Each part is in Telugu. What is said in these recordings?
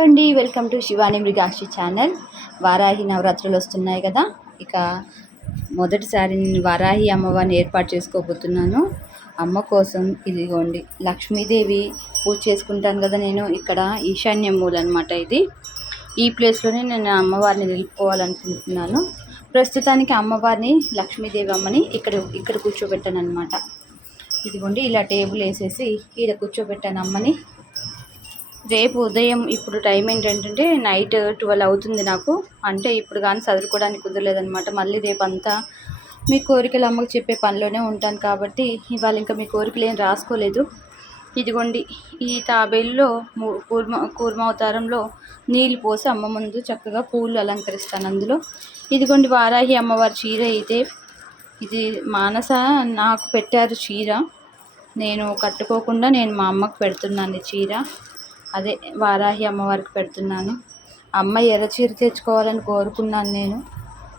అండి welcome to Shivani Mrugakshi channel. Varahi నవరాత్రులు వస్తున్నాయి కదా ఇక మొదటిసారి నేను వారాహి అమ్మవారిని ఏర్పాటు చేసుకోబోతున్నాను. అమ్మ కోసం ఇదిగోండి లక్ష్మీదేవి పూజ చేసుకుంటాను కదా నేను ఇక్కడ ఈశాన్య మూల అనమాట ఇది. ఈ ప్లేస్లోనే నేను అమ్మవారిని నిలుపుకోవాలనుకుంటున్నాను. ప్రస్తుతానికి అమ్మవారిని లక్ష్మీదేవి అమ్మని ఇక్కడ ఇక్కడ కూర్చోబెట్టాను అనమాట ఇదిగోండి ఇలా టేబుల్ వేసేసి ఇలా కూర్చోబెట్టాను అమ్మని. రేపు ఉదయం ఇప్పుడు టైం ఏంటంటే నైట్ ట్వెల్వ్ అవుతుంది నాకు. అంటే ఇప్పుడు కానీ చదువుకోవడానికి కుదరలేదనమాట మళ్ళీ రేపు అంతా మీ కోరికలు అమ్మకు చెప్పే పనిలోనే ఉంటాను కాబట్టి ఇవాళ ఇంకా మీ కోరికలు ఏం రాసుకోలేదు. ఇదిగోండి ఈ తాబేలులో కూర్మ కూర్మావతారంలో నీళ్ళు పోసి అమ్మ ముందు చక్కగా పూలు అలంకరిస్తాను అందులో. ఇదిగోండి వారాహి అమ్మవారి చీర అయితే. ఇది మానస నాకు పెట్టారు చీర. నేను కట్టుకోకుండా నేను మా అమ్మకు పెడుతున్నాను చీర. అదే వారాహి అమ్మవారికి పెడుతున్నాను. అమ్మ ఎర్ర చీర తెచ్చుకోవాలని కోరుకున్నాను నేను.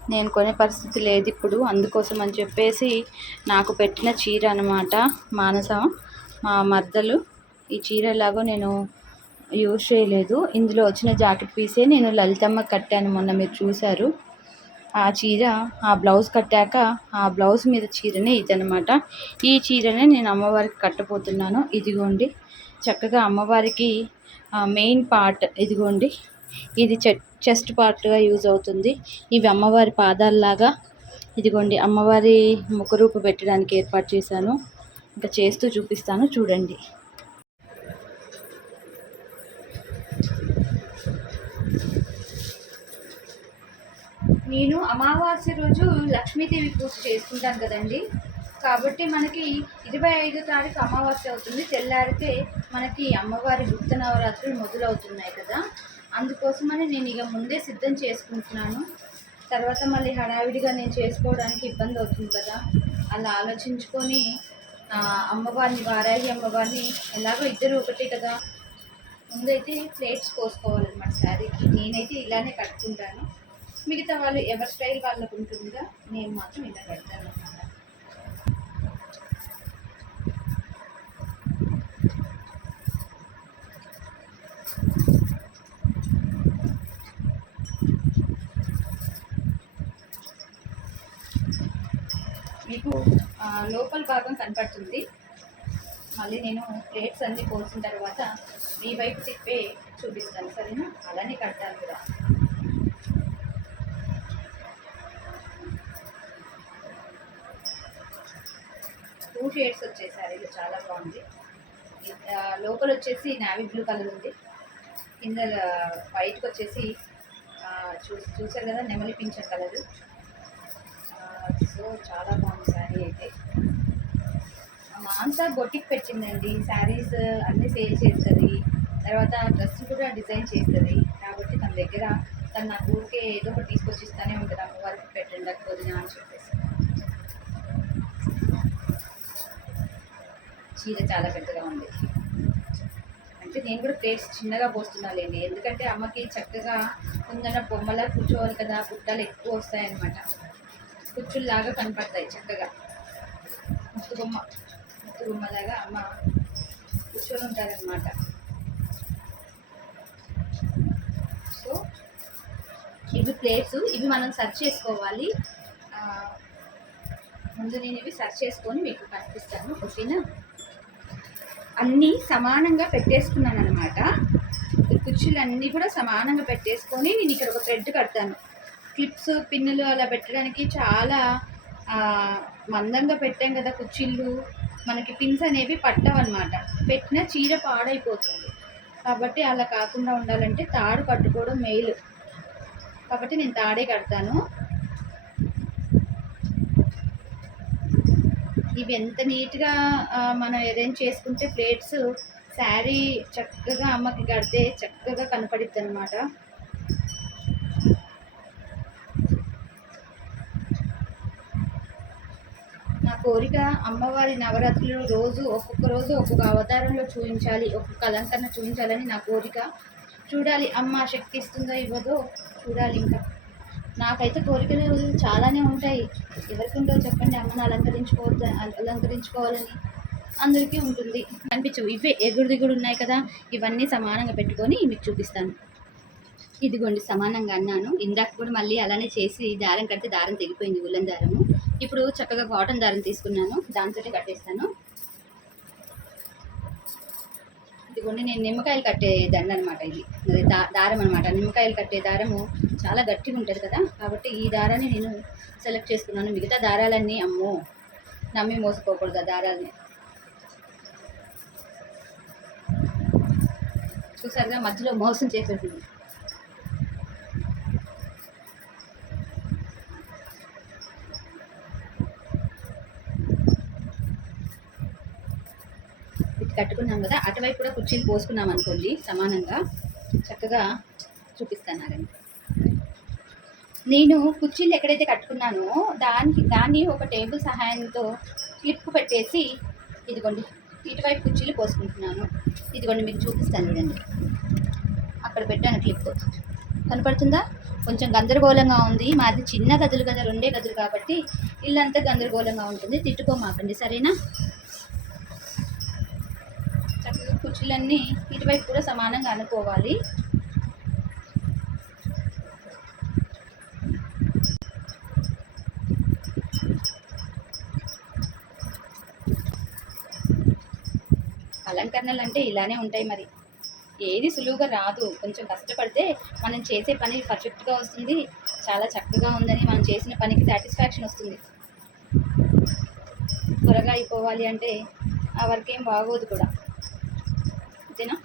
నేను కొనే పరిస్థితి లేదు ఇప్పుడు. అందుకోసం అని చెప్పేసి నాకు పెట్టిన చీర అనమాట మానస మా మద్దలు. ఈ చీర ఎలాగో నేను యూజ్ చేయలేదు. ఇందులో వచ్చిన జాకెట్ పీసే నేను లలితమ్మ కట్టాను మొన్న మీరు చూశారు. ఆ చీర ఆ బ్లౌజ్ కట్టాక ఆ బ్లౌజ్ మీద చీరనే ఇదనమాట ఈ చీరనే నేను అమ్మవారికి కట్టబోతున్నాను. ఇదిగోండి. చక్కగా అమ్మవారికి మెయిన్ పార్ట్ ఇదిగోండి. ఇది చె చెస్ట్ పార్ట్గా యూజ్ అవుతుంది. ఇవి అమ్మవారి పాదాల్లాగా ఇదిగోండి అమ్మవారి ముఖరూపు పెట్టడానికి ఏర్పాటు చేశాను. ఇంకా చేస్తూ చూపిస్తాను చూడండి. నేను అమావాస్య రోజు లక్ష్మీదేవి పూజ చేసుకుంటాను కదండి. కాబట్టి మనకి ఇరవై ఐదో తారీఖు అమావాస్య అవుతుంది. తెల్లారితే మనకి అమ్మవారి గుప్త నవరాత్రులు మొదలవుతున్నాయి కదా. అందుకోసమని నేను ఇక ముందే సిద్ధం చేసుకుంటున్నాను. తర్వాత మళ్ళీ హడావిడిగా నేను చేసుకోవడానికి ఇబ్బంది అవుతుంది కదా. అలా ఆలోచించుకొని అమ్మవారిని వారాహి అమ్మవారిని ఎలాగో ఇద్దరు ఒకటే కదా. ముందైతే ప్లేట్స్ కోసుకోవాలన్నమాట శారీకి. నేనైతే ఇలానే కట్టుకుంటాను. మిగతా వాళ్ళు ఎవరి స్టైల్ వాళ్ళకు ఉంటుందిగా నేను మాత్రం ఇలా కడతాను. మీకు లోపల భాగం కనపడుతుంది. మళ్ళీ నేను ప్లేట్స్ అన్నీ పోసిన తర్వాత మీ వైపు తిప్పే చూపిస్తాను సరేనా? అలానే కట్టాలి కూడా. టూ షేడ్స్ వచ్చేసారు ఇది చాలా బాగుంది. లోపల వచ్చేసి నావీ బ్లూ కలర్ ఉంది. కింద వైట్కి వచ్చేసి చూసి చూ చూసారు కదా నెమలి పింఛన్ కలరు సో చాలా బాగుంది శారీ అయితే. మాంసా బొటిక్ పెట్టిందండి. శారీస్ అన్నీ సేల్ చేస్తుంది. తర్వాత డ్రెస్ కూడా డిజైన్ చేస్తుంది. కాబట్టి తన దగ్గర తను నాకు ఊరికే ఏదో ఒకటి తీసుకొచ్చి ఇస్తానే ఉంటుంది. అమ్మవారికి పెట్టండి వదిన అని చెప్పేసి. చీర చాలా పెద్దగా ఉంది. అంటే నేను కూడా ప్లేట్స్ చిన్నగా పోస్తున్నాలేండి. ఎందుకంటే అమ్మకి చక్కగా ముందర బొమ్మలా కూర్చోవాలి కదా బుట్టలు ఎక్కువ వస్తాయన్నమాట. కుచ్చుల్లాగా కనపడతాయి చక్కగా. ముత్తు బొమ్మ ముత్తు బొమ్మలాగా అమ్మ కూర్చొని ఉంటారనమాట సో ఇవి ప్లేట్స్ ఇవి మనం సెర్చ్ చేసుకోవాలి. ముందు నేను ఇవి సెర్చ్ చేసుకొని మీకు కనిపిస్తాను ఓకేనా? అన్నీ సమానంగా పెట్టేసుకున్నాను అనమాట కుర్చీలు అన్నీ కూడా సమానంగా పెట్టేసుకొని నేను ఇక్కడ ఒక థ్రెడ్ కడతాను. క్లిప్స్ పిన్నులు అలా పెట్టడానికి చాలా మందంగా పెట్టాం కదా కుర్చీలు మనకి పిన్స్ అనేవి పట్టవన్నమాట. పెట్టిన చీర పాడైపోతుంది. కాబట్టి అలా కాకుండా ఉండాలంటే తాడు కట్టుకోవడం మేలు. కాబట్టి నేను తాడే కడతాను. ఇవి ఎంత నీట్గా మనం అరేంజ్ చేసుకుంటే ప్లేట్స్ శారీ చక్కగా అమ్మకి కడితే చక్కగా కనపడిద్ది అనమాట కోరిక అమ్మవారి నవరాత్రులు రోజు ఒక్కొక్క రోజు ఒక్కొక్క అవతారంలో చూపించాలి ఒక్కొక్క అలంకరణ చూపించాలని నా కోరిక. చూడాలి అమ్మ శక్తి ఇస్తుందో ఇవ్వదో చూడాలి ఇంకా. నాకైతే కోరికలు చాలానే ఉంటాయి. ఎవరికి ఉండవు చెప్పండి అమ్మని అలంకరించుకోవద్దు అలంకరించుకోవాలని అందరికీ ఉంటుంది. కనిపించు ఇవే ఎగుడు దిగుడు ఉన్నాయి కదా ఇవన్నీ సమానంగా పెట్టుకొని మీకు చూపిస్తాను. ఇదిగోండి సమానంగా అన్నాను. ఇందాక కూడా మళ్ళీ అలానే చేసి దారం కడితే దారం తెగిపోయింది ఉల్లం దారము ఇప్పుడు చక్కగా కాటన్ దారం తీసుకున్నాను. దాంతో కట్టేస్తాను. ఇదిగోండి నేను నిమ్మకాయలు కట్టే దండ అనమాట ఇది. దా- దారం అనమాట నిమ్మకాయలు కట్టే దారము చాలా గట్టిగా ఉంటుంది కదా. కాబట్టి ఈ దారాన్ని నేను సెలెక్ట్ చేసుకున్నాను. మిగతా దారాలన్నీ అమ్మో నమ్మి మోసపోకూడదు ఆ దారాలని. చూసారుగా మధ్యలో మోసం చేసేసింది. కట్టుకున్నాం కదా అటువైపు కూడా కుర్చీలు పోసుకున్నాం అనుకోండి సమానంగా చక్కగా చూపిస్తాను నేను కుర్చీలు ఎక్కడైతే కట్టుకున్నానో దానికి దాన్ని ఒక టేబుల్ సహాయంతో క్లిప్ పెట్టేసి ఇదిగోండి ఇటువైపు కుర్చీలు పోసుకుంటున్నాను. ఇదిగోండి మీకు చూపిస్తాను చూడండి. అక్కడ పెట్టాను క్లిప్. కనపడుతుందా? కొంచెం గందరగోళంగా ఉంది. మాది చిన్న గదులు కదా రెండే గదులు కాబట్టి ఇల్లంతా గందరగోళంగా ఉంటుంది. తిట్టుకోమాకండి సరేనా చక్కగా కుర్చీలన్నీ ఇటువైపు కూడా సమానంగా అనుకోవాలి. అలంకరణలు అంటే ఇలానే ఉంటాయి మరి. ఏది సులువుగా రాదు. కొంచెం కష్టపడితే మనం చేసే పని పర్ఫెక్ట్గా వస్తుంది. చాలా చక్కగా ఉందని మనం చేసిన పనికి సాటిస్ఫాక్షన్ వస్తుంది. త్వరగా అయిపోవాలి అంటే ఆ వర్క్ ఏం బాగోదు కూడా. అంతేనా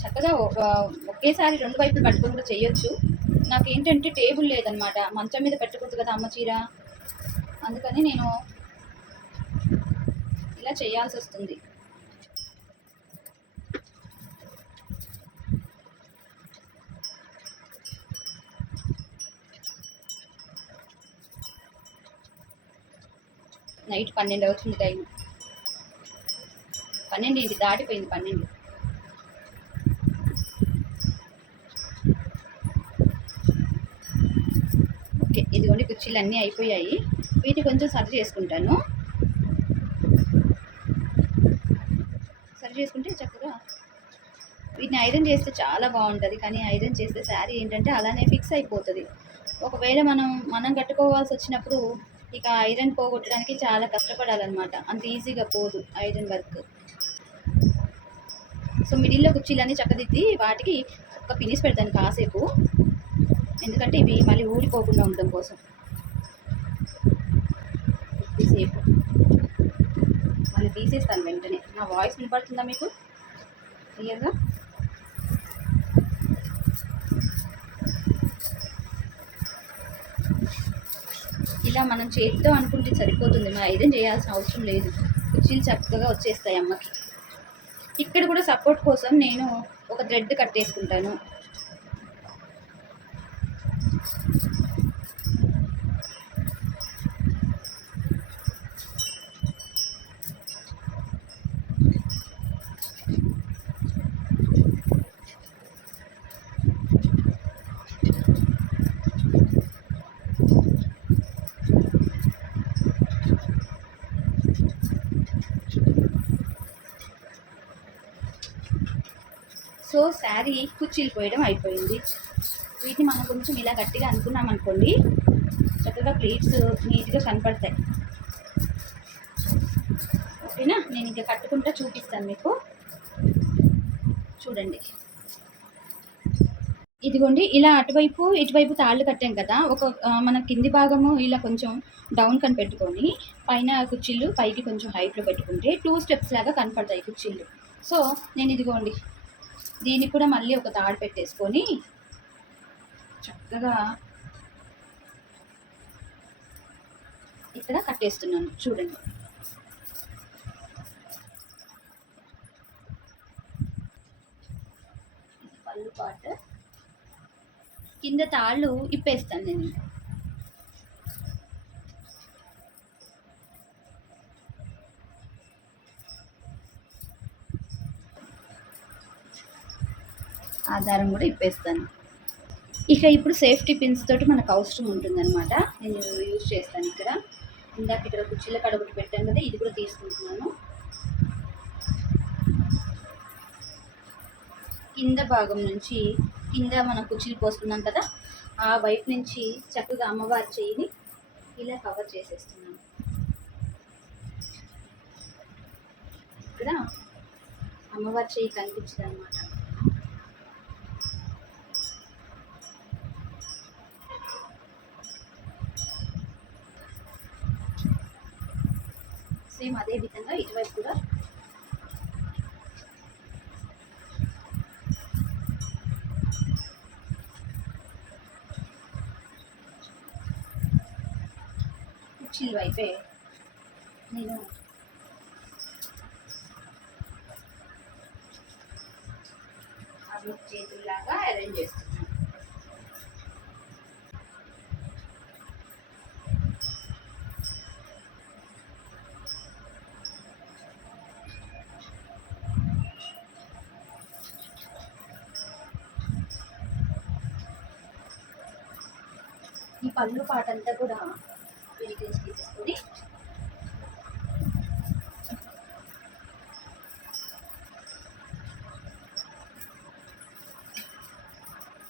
చక్కగా ఒకేసారి రెండు వైపులు పట్టుకుని కూడా చేయొచ్చు. నాకు ఏంటంటే టేబుల్ లేదనమాట మంచం మీద పెట్టకూడదు కదా అమ్మ చీర. అందుకని నేను ఇలా చేయాల్సి వస్తుంది నైట్ పన్నెండు అవుతుంది టైం. పన్నెండు ఇంటి దాటిపోయింది పన్నెండు. ఓకే ఇదిగోండి కుర్చీలు అన్నీ అయిపోయాయి. వీటిని కొంచెం సర్ది చేసుకుంటాను. సరి చేసుకుంటే చక్కగా వీటిని ఐరన్ చేస్తే చాలా బాగుంటుంది. కానీ ఐరన్ చేస్తే శారీ ఏంటంటే అలానే ఫిక్స్ అయిపోతుంది. ఒకవేళ మనం మనం కట్టుకోవాల్సి వచ్చినప్పుడు ఇక ఐరన్ పోగొట్టడానికి చాలా కష్టపడాలన్నమాట. అంత ఈజీగా పోదు ఐరన్ వర్క్. సో మిడిల్లో కుర్చీలన్నీ చక్కదిద్ది వాటికి ఒక పినిస్ పెడతాను కాసేపు. ఎందుకంటే ఇవి మళ్ళీ ఊడిపోకుండా ఉండడం కోసం. కొద్దిసేపు. మళ్ళీ తీసేస్తాను వెంటనే. నా వాయిస్ వినపడుతుందా మీకు? క్లియర్గా ఇలా మనం చేద్దాం అనుకుంటే సరిపోతుంది. మరి ఐరన్ చేయాల్సిన అవసరం లేదు. కుర్చీలు చక్కగా వచ్చేస్తాయి అమ్మకి. ఇక్కడ కూడా సపోర్ట్ కోసం నేను ఒక థ్రెడ్ కట్టేసుకుంటాను సో శారీ కుర్చీలు పోయడం అయిపోయింది. వీటిని మనం కొంచెం ఇలా గట్టిగా అనుకున్నాం అనుకోండి చక్కగా ప్లేట్స్ నీట్గా కనపడతాయి. ఓకేనా? నేను ఇంకా కట్టుకుంటా చూపిస్తాను మీకు. చూడండి. ఇదిగోండి ఇలా అటువైపు ఇటువైపు తాళ్ళు కట్టాం కదా ఒక మన కింది భాగము ఇలా కొంచెం డౌన్ కనిపెట్టుకొని పైన కుర్చీలు పైకి కొంచెం హైట్లో పెట్టుకుంటే టూ స్టెప్స్ లాగా కనపడతాయి కుర్చీలు. సో నేను ఇదిగోండి దీనికి కూడా మళ్ళీ ఒక తాడు పెట్టేసుకొని చక్కగా ఇక్కడ కట్టేస్తున్నాను. చూడండి. పళ్ళు పాట. కింద తాళ్ళు ఇప్పేస్తాను నేను. ఆధారం కూడా ఇప్పేస్తాను. ఇక ఇప్పుడు సేఫ్టీ పిన్స్ తోటి మనకు అవసరం ఉంటుందన్నమాట. నేను యూజ్ చేస్తాను ఇక్కడ. ఇందాక ఇక్కడ కుర్చీల కడగొట్టి ఒకటి పెట్టాను కదా ఇది కూడా తీసుకుంటున్నాను. కింద భాగం నుంచి కింద మనం కుర్చీలు పోసుకున్నాం కదా ఆ వైపు నుంచి చక్కగా అమ్మవారి చెయ్యిని ఇలా కవర్ చేసేస్తున్నాను. ఇక్కడ అమ్మవారి చెయ్యి కనిపించదు అనమాట సేమ్ అదే విధంగా ఇటువైపు కూడా. కుర్చీల వైపే నేను అవి చేతుల్లాగా అరేంజ్ చేస్తున్నాను పళ్ళు పళ్ళు పాటంతా కూడా విడిపించి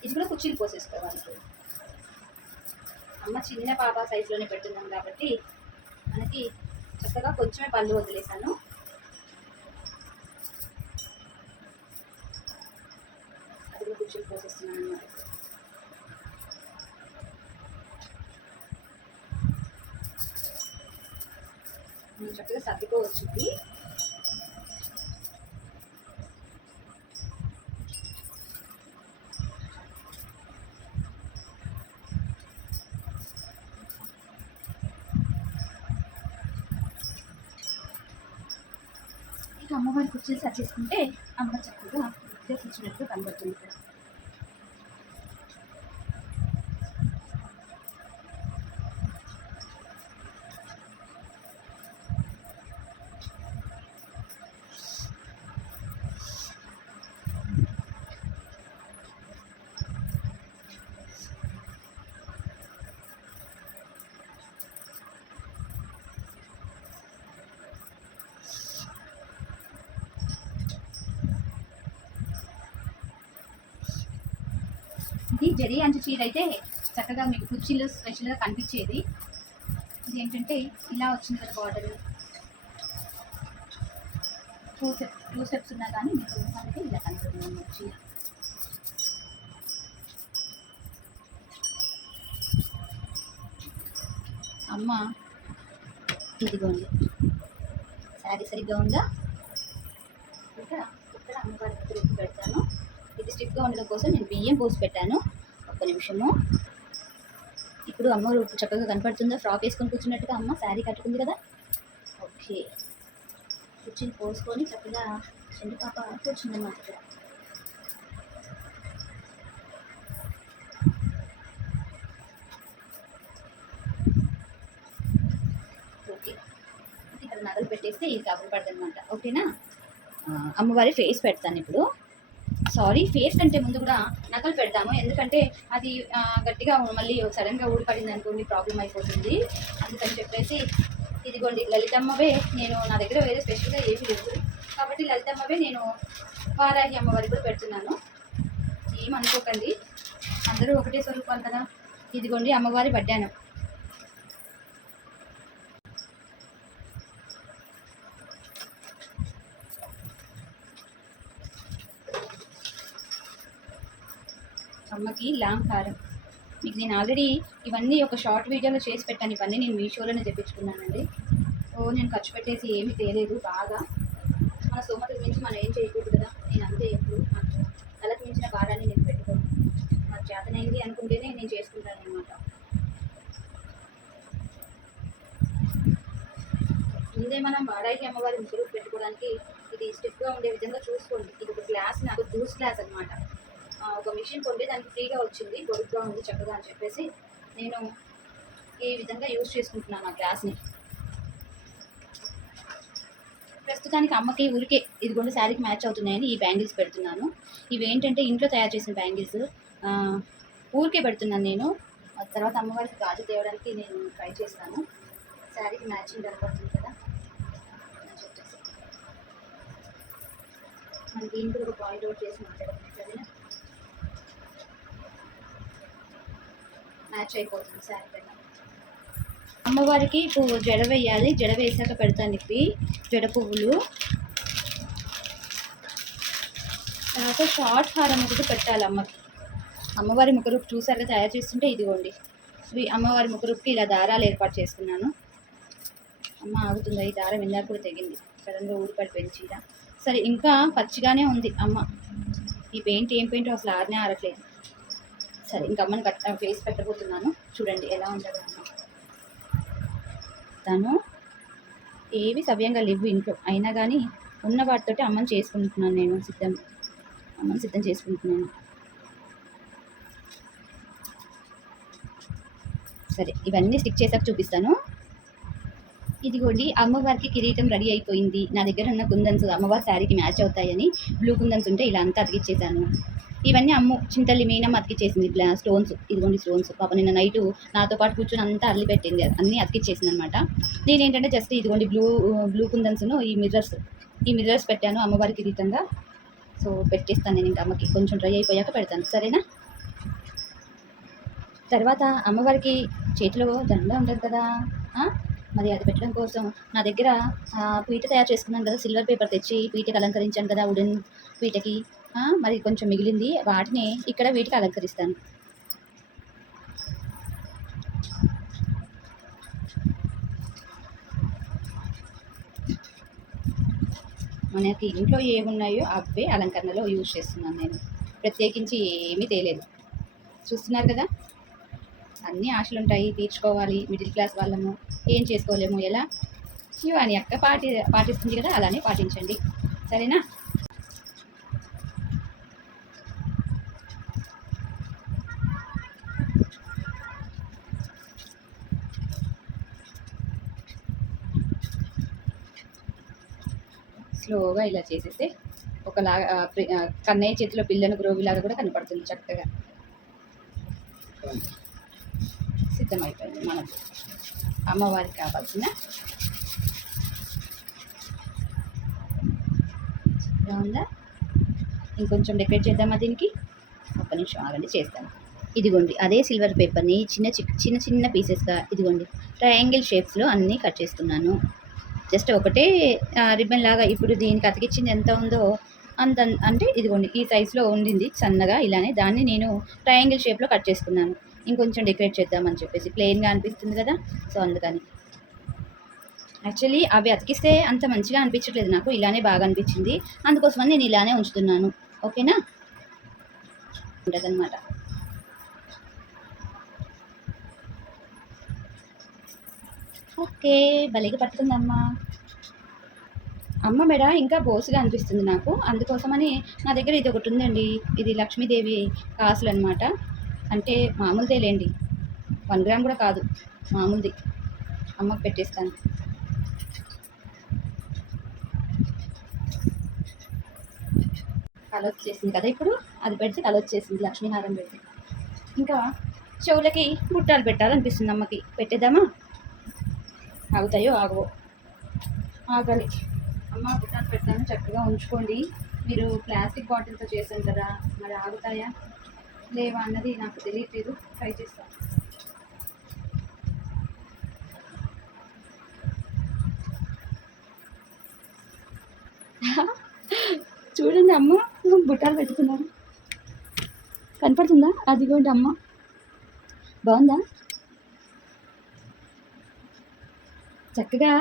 ఇది కూడా కుర్చీలు పోసేసుకోవాలి. అమ్మ చిన్న పాప సైజులోనే పెట్టున్నాం కాబట్టి మనకి చక్కగా కొంచెమే పళ్ళు వదిలేసాను అది కూడా కుర్చీలు పోసేస్తున్నాను అనమాట చక్కగా సర్దుకోవచ్చు ఇది ఇక అమ్మవారి కుర్చీలు సెట్ చేసుకుంటే అమ్మ చక్కగా ఇద్దరు కనబడుతుంది జరీ అంచు చీర అయితే చక్కగా మీకు కుర్చీలో స్పెషల్గా కనిపించేది. ఇది ఏంటంటే ఇలా వచ్చింది కదా border two step two steps ఉన్నా కానీ మీకు మనకి ఇలా కనిపిస్తుంది చీర. అమ్మ ఇదిగోండి. శారీ సరిగ్గా ఉందా? ఇక్కడ ఇక్కడ అమ్మగారికి తిరిగి పెడతాను. ఇది స్టిక్గా ఉండడం కోసం నేను బియ్యం పోసి పెట్టాను. ఒక్క నిమిషము. ఇప్పుడు అమ్మ చక్కగా కనపడుతుందా? ఫ్రాక్ వేసుకొని కూర్చున్నట్టుగా అమ్మ శారీ కట్టుకుంది కదా? ఓకే. కూర్చుని పోసుకొని చక్కగా చెండు పాప కూర్చుందన్నమాట ఇక్కడ ఓకే. ఇక్కడ నగలు పెట్టేస్తే ఇది కబురు పడదనమాట ఓకేనా? అమ్మవారి ఫేస్ పెడతాను ఇప్పుడు. సారీ ఫేస్ కంటే ముందు కూడా నకలు పెడతాము. ఎందుకంటే అది గట్టిగా మళ్ళీ సడన్గా ఊడిపడింది అనుకోండి ప్రాబ్లం అయిపోతుంది. అందుకని చెప్పేసి ఇదిగోండి లలితమ్మవే నేను నా దగ్గర వేరే స్పెషల్గా ఏమీ లేదు. కాబట్టి లలితమ్మవే నేను వారాహి అమ్మవారి కూడా పెడుతున్నాను. ఏమనుకోకండి. అందరూ ఒకటే స్వరూపాలు కదా. ఇదిగోండి అమ్మవారి పడ్డాను. అమ్మకి లాంగ్ హారం మీకు నేను ఆల్రెడీ ఇవన్నీ ఒక షార్ట్ వీడియోలో చేసి పెట్టాను. ఇవన్నీ నేను మీషోలోనే తెప్పించుకున్నానండి. ఓ నేను ఖర్చు పెట్టేసి ఏమీ తేలేదు బాగా. మన సోమత మించి మనం ఏం చేయకూడదు కదా? నేను అంతే ఎప్పుడు. నాకు తలకు మించిన భారాన్ని నేను పెట్టుకోను. నాకు చేతనైంది అనుకుంటేనే నేను చేసుకుంటాను అనమాట ముందే మనం వారాయి అమ్మవారి ముసుగు పెట్టుకోవడానికి ఇది స్టిఫ్గా ఉండే విధంగా చూసుకోండి. ఇది ఒక గ్లాస్ నాకు జ్యూస్ గ్లాస్ అనమాట ఒక మిషన్ కొంటే దానికి ఫ్రీగా వచ్చింది. పొడుగ్గా ఉంది చక్కగా అని చెప్పేసి నేను ఈ విధంగా యూజ్ చేసుకుంటున్నాను ఆ గ్లాస్ని ప్రస్తుతానికి అమ్మకి ఊరికే ఇదిగోండి శారీకి మ్యాచ్ అవుతున్నాయని ఈ బ్యాంగిల్స్ పెడుతున్నాను. ఇవి ఏంటంటే ఇంట్లో తయారు చేసిన బ్యాంగిల్స్. ఊరికే పెడుతున్నాను నేను. ఆ తర్వాత అమ్మవారికి గాజు తేవడానికి నేను ట్రై చేస్తాను. శారీకి మ్యాచింగ్ కనపడుతుంది కదా. అని చెప్పేసి. కూడా ఒక పాయింట్ అవుట్ చేసి మాట్లాడుతున్నాను మ్యాచ్ అయిపోతుంది శారీ అమ్మవారికి పువ్వు జడ వేయాలి. జడ వేసాక పెడతాను ఇప్పి. జడ పువ్వులు. తర్వాత షార్ట్ హారం ఒకటి పెట్టాలి అమ్మకి అమ్మవారి ముఖరూపు చూసారుగా తయారు చేస్తుంటే ఇదిగోండి. అమ్మవారి ముఖరూపుకి ఇలా దారాలు ఏర్పాటు చేసుకున్నాను అమ్మ ఆగుతుందా. ఈ దారం ఇందాక కూడా తెగింది. సడన్గా ఊడిపడి పడిపోయింది సరే ఇంకా పచ్చిగానే ఉంది అమ్మ. ఈ పెయింట్ ఏం పెయింట్ అసలు ఆరనే ఆరట్లేదు. సరే ఇంకా అమ్మని కట్ ఫేస్ పెట్టబోతున్నాను. చూడండి ఎలా ఉంటుందో అమ్మ. తను ఏవి సవ్యంగా లేవు ఇంట్లో. అయినా కానీ ఉన్న వాటితోటి అమ్మని చేసుకుంటున్నాను నేను సిద్ధం. అమ్మని సిద్ధం చేసుకుంటున్నాను. సరే ఇవన్నీ స్టిక్ చేసాక చూపిస్తాను. ఇదిగోండి అమ్మవారికి కిరీటం రెడీ అయిపోయింది. నా దగ్గర ఉన్న కుందన్స్ అమ్మవారి శారీకి మ్యాచ్ అవుతాయని బ్లూ కుందన్స్ ఉంటే ఇలా అంతా అతికిచ్చేసాను ఇవన్నీ అమ్ము. చింతల్లి మీనమ్మ అతికిచ్చేసింది ఇట్లా స్టోన్స్ ఇదిగోండి స్టోన్స్ పాప నిన్న నైట్ నాతో పాటు కూర్చొని అంతా అల్లి పెట్టింది అన్నీ అతికిచ్చేసింది అనమాట నేను ఏంటంటే జస్ట్ ఇదిగోండి బ్లూ బ్లూ కుందన్స్ను ఈ మిర్రర్స్ ఈ మిర్రర్స్ పెట్టాను అమ్మవారికి రీతంగా. సో పెట్టేస్తాను నేను ఇంకా అమ్మకి. కొంచెం డ్రై అయిపోయాక పెడతాను. సరేనా? తర్వాత అమ్మవారికి చేతిలో దండ ఉంటుంది కదా. మరి అది పెట్టడం కోసం నా దగ్గర పీట తయారు చేసుకున్నాను కదా. సిల్వర్ పేపర్ తెచ్చి పీటకి అలంకరించాను కదా వుడెన్ పీటకి. మరి కొంచెం మిగిలింది. వాటిని ఇక్కడ వీటికి అలంకరిస్తాను. మనకి ఇంట్లో ఏమున్నాయో అవే అలంకరణలో యూజ్ చేస్తున్నాను నేను. ప్రత్యేకించి ఏమీ తేలేదు. చూస్తున్నారు కదా? అన్ని ఆశలు ఉంటాయి తీర్చుకోవాలి. మిడిల్ క్లాస్ వాళ్ళము. ఏం చేసుకోలేము? ఎలా? అని అక్క పాటి పాటిస్తుంది కదా? అలానే పాటించండి. సరేనా? స్లోగా ఇలా చేసేస్తే ఒకలాగా కన్నయ్య చేతిలో పిల్లను గ్రోవిలాగా కూడా కనపడుతుంది చక్కగా. సిద్ధమైపోయింది మనకు అమ్మవారికి కావాల్సిన ఉందా? ఇంకొంచెం డెకరేట్ చేద్దామా దీనికి? ఒక్క నిమిషం ఆగండి చేస్తాను. ఇదిగోండి అదే సిల్వర్ పేపర్ని చిన్న చి చిన్న చిన్న పీసెస్గా ఇదిగోండి. ట్రయాంగిల్ షేప్స్లో అన్నీ కట్ చేస్తున్నాను. జస్ట్ ఒకటే రిబ్బన్ లాగా ఇప్పుడు దీనికి అతికిచ్చింది ఎంత ఉందో అంత అంటే ఇదిగోండి ఈ సైజులో ఉండింది సన్నగా ఇలానే. దాన్ని నేను ట్రయాంగిల్ షేప్లో కట్ చేసుకున్నాను. ఇంకొంచెం డెకరేట్ చేద్దామని చెప్పేసి. ప్లెయిన్గా అనిపిస్తుంది కదా? సో అందుకని. యాక్చువల్లీ అవి అతికిస్తే అంత మంచిగా అనిపించట్లేదు నాకు. ఇలానే బాగా అనిపించింది. అందుకోసమని నేను ఇలానే ఉంచుతున్నాను. ఓకేనా? ఉండదన్నమాట ఓకే భలేగా పడుతుందమ్మా అమ్మ మెడ ఇంకా బోసుగా అనిపిస్తుంది నాకు. అందుకోసమని నా దగ్గర ఇది ఒకటి ఉందండి. ఇది లక్ష్మీదేవి కాసులు అనమాట అంటే మామూలుదే లేండి. వన్ గ్రామ్ కూడా కాదు. మామూలుది. అమ్మకు పెట్టేస్తాను. కల వచ్చేసింది కదా ఇప్పుడు? అది పెడితే కల వచ్చేసింది. లక్ష్మీహారం పెడితే. ఇంకా చెవులకి బుట్టాలు పెట్టాలనిపిస్తుంది అమ్మకి. పెట్టేద్దామా? ఆగుతాయో ఆగవో. ఆగాలి అమ్మ బుట్టాలు పెడతాను చక్కగా ఉంచుకోండి. మీరు ప్లాస్టిక్ బాటిల్తో చేశాను కదా మరి ఆగుతాయా? లేవా అన్నది నాకు తెలియట్లేదు. ట్రై చేస్తాను చూడండి అమ్మ బుట్టాలు పెట్టుకున్నారు. కనపడుతుందా? అదిగోండి అమ్మ. బాగుందా? చక్కగా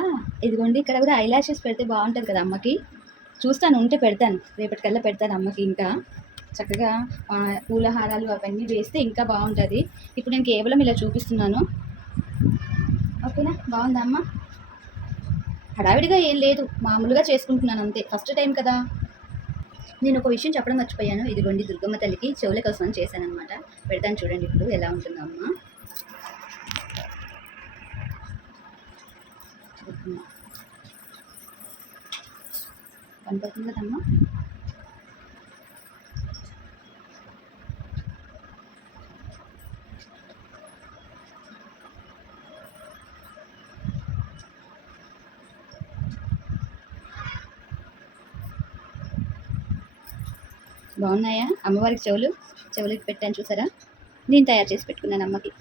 ఇదిగోండి ఇక్కడ కూడా ఐలాషెస్ పెడితే బాగుంటుంది కదా అమ్మకి. చూస్తాను ఉంటే పెడతాను. రేపటికల్లా పెడతాను అమ్మకి ఇంకా. చక్కగా పూలహారాలు పూల హారాలు అవన్నీ వేస్తే ఇంకా బాగుంటుంది. ఇప్పుడు నేను కేవలం ఇలా చూపిస్తున్నాను. ఓకేనా? బాగుందా అమ్మ? హడావిడిగా ఏం లేదు. మామూలుగా చేసుకుంటున్నాను అంతే. ఫస్ట్ టైం కదా. నేను ఒక విషయం చెప్పడం మర్చిపోయాను. ఇదిగోండి దుర్గమ్మ తల్లికి చెవుల కోసం చేశాను అనమాట పెడతాను చూడండి ఇప్పుడు ఎలా ఉంటుందో అమ్మ. కనపడుతుంది కదమ్మా బాగున్నాయా? అమ్మవారికి చెవులు చెవులకి పెట్టాను చూసారా? నేను తయారు చేసి పెట్టుకున్నాను అమ్మకి.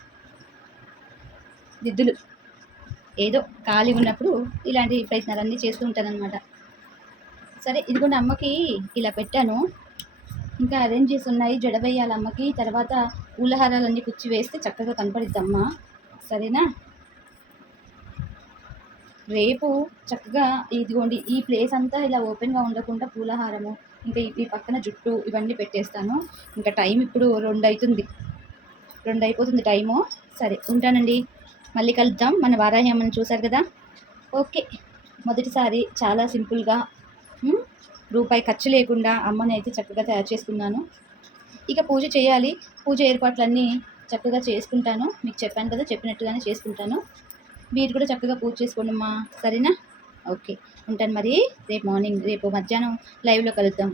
దిద్దులు. ఏదో ఖాళీ ఉన్నప్పుడు ఇలాంటి ప్రయత్నాలన్నీ చేస్తూ ఉంటానన్నమాట. సరే ఇదిగోండి అమ్మకి ఇలా పెట్టాను. ఇంకా అరేంజ్ చేసి ఉన్నాయి. జడ వేయాలి అమ్మకి. తర్వాత ఊలహారాలన్నీ కుచ్చి వేస్తే చక్కగా కనపడుద్ది అమ్మ సరేనా? రేపు చక్కగా ఇదిగోండి ఈ ప్లేస్ అంతా ఇలా ఓపెన్గా ఉండకుండా పూలహారము ఇంకా ఈ- పక్కన జుట్టు ఇవన్నీ పెట్టేస్తాను. ఇంకా టైం ఇప్పుడు రెండు అవుతుంది రెండు అయిపోతుంది టైము. సరే ఉంటానండి. మళ్ళీ కలుద్దాం. మన వారాహ్యామని చూశారు కదా? ఓకే. మొదటిసారి చాలా సింపుల్గా రూపాయి ఖర్చు లేకుండా అమ్మని అయితే చక్కగా తయారు చేసుకున్నాను. ఇక పూజ చేయాలి. పూజ ఏర్పాట్లన్నీ చక్కగా చేసుకుంటాను. మీకు చెప్పాను కదా చెప్పినట్టుగానే చేసుకుంటాను. మీరు కూడా చక్కగా పూజ చేసుకోండి అమ్మా. సరేనా? ఓకే. ఉంటాను మరి. రేపు మార్నింగ్ రేపు మధ్యాహ్నం లైవ్లో కలుద్దాం.